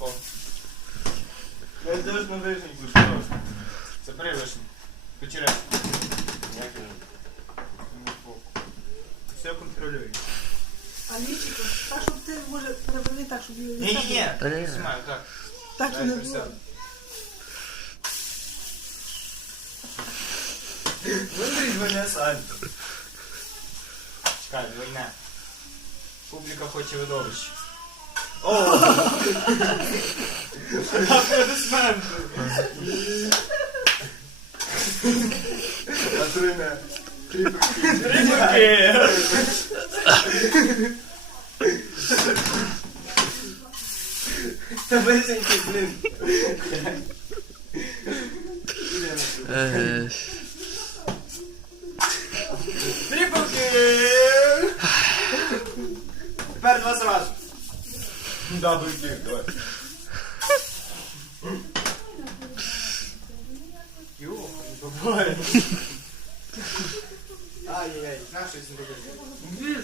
О. Я дождь на вишні куштував. Це при вишні. Почереш. Ніякий. Все контролюй. А лічико, так, щоб ти, може, переверни так, щоб її... Ні-ні-ні. Та-ні. Знімаю, так. Так, щоб Дай не було. присяду. Виберіть мене сальто. Чекай, двойне. Публіка хоче видовище. Oh. After this man. A trina. Triple kill. Triple kill. Também sem que blind. Triple kill. Perto, vai-se abaixo. Йо, не буває. Ай-яй-яй, на щось не робити.